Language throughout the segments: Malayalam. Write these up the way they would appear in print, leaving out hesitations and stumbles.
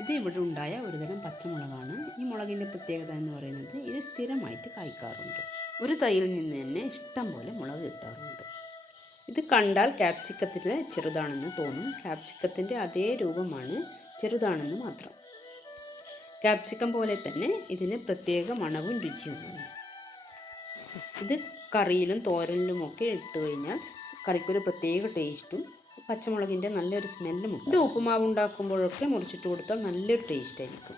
ഇത് ഇവിടെ ഉണ്ടായ ഒരുതരം പച്ചമുളകാണ്. ഈ മുളകിൻ്റെ പ്രത്യേകത എന്ന് പറയുന്നത് ഇത് സ്ഥിരമായിട്ട് കായ്ക്കാറുണ്ട്. ഒരു തൈയിൽ നിന്ന് തന്നെ ഇഷ്ടം പോലെ മുളക് കിട്ടാറുണ്ട്. ഇത് കണ്ടാൽ ക്യാപ്സിക്കത്തിൻ്റെ ചെറുതാണെന്ന് തോന്നും. ക്യാപ്സിക്കത്തിൻ്റെ അതേ രൂപമാണ്, ചെറുതാണെന്ന് മാത്രം. ക്യാപ്സിക്കം പോലെ തന്നെ ഇതിന് പ്രത്യേക മണവും രുചിയുമാണ്. ഇത് കറിയിലും തോരനിലുമൊക്കെ ഇട്ട് കഴിഞ്ഞാൽ കറിക്കൊരു പ്രത്യേക ടേസ്റ്റും പച്ചമുളകിൻ്റെ നല്ലൊരു സ്മെല്ലും ഉണ്ട്. ഇത് ഉപ്പുമാവ് ഉണ്ടാക്കുമ്പോഴൊക്കെ മുറിച്ചിട്ട് കൊടുത്താൽ നല്ലൊരു ടേസ്റ്റ് ആയിരിക്കും.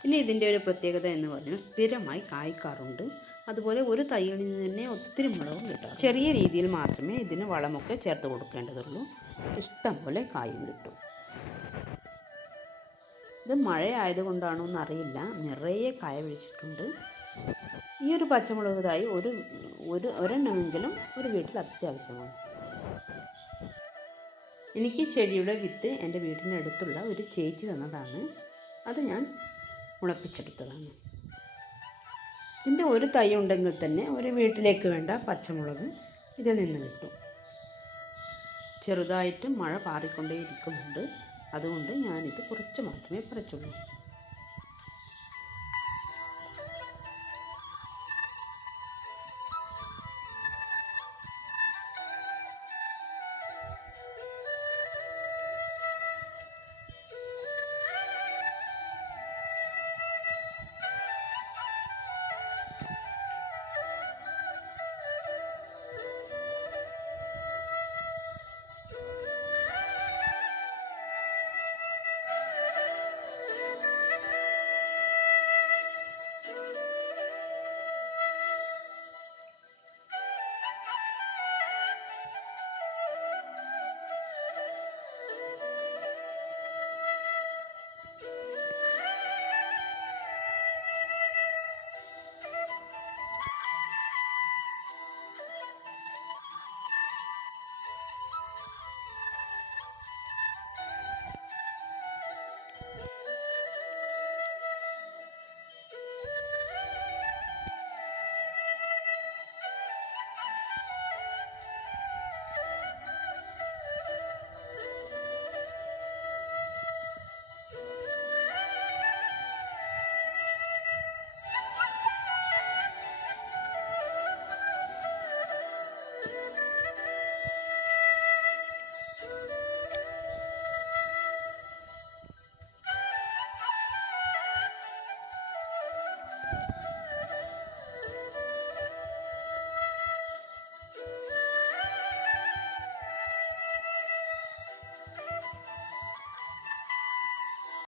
പിന്നെ ഇതിൻ്റെ ഒരു പ്രത്യേകത എന്ന് പറഞ്ഞാൽ സ്ഥിരമായി കായ്ക്കാറുണ്ട്. അതുപോലെ ഒരു തൈയിൽ നിന്ന് തന്നെ ഒത്തിരി മുളകും കിട്ടാം. ചെറിയ രീതിയിൽ മാത്രമേ ഇതിന് വളമൊക്കെ ചേർത്ത് കൊടുക്കേണ്ടതുള്ളൂ. ഇഷ്ടം പോലെ കായും കിട്ടും. ഇത് മഴ ആയതുകൊണ്ടാണോ എന്നറിയില്ല, നിറയെ കായ പിടിച്ചിട്ടുണ്ട്. ഈ ഒരു പച്ചമുളക് തൈ ഒരെണ്ണമെങ്കിലും ഒരു വീട്ടിൽ അത്യാവശ്യമാണ്. എനിക്ക് ചെടിയുടെ വിത്ത് എൻ്റെ വീടിനടുത്തുള്ള ഒരു ചേച്ചി തന്നതാണ്. അത് ഞാൻ മുളപ്പിച്ചെടുത്തതാണ്. ഇതിൻ്റെ ഒരു തൈ ഉണ്ടെങ്കിൽ തന്നെ ഒരു വീട്ടിലേക്ക് വേണ്ട പച്ചമുളക് ഇതിൽ നിന്ന് കിട്ടും. ചെറുതായിട്ട് മഴ പാറിക്കൊണ്ടേ ഇരിക്കുന്നുണ്ട്. അതുകൊണ്ട് ഞാനിത് കുറച്ച് മാത്രമേ പറിച്ചുള്ളൂ.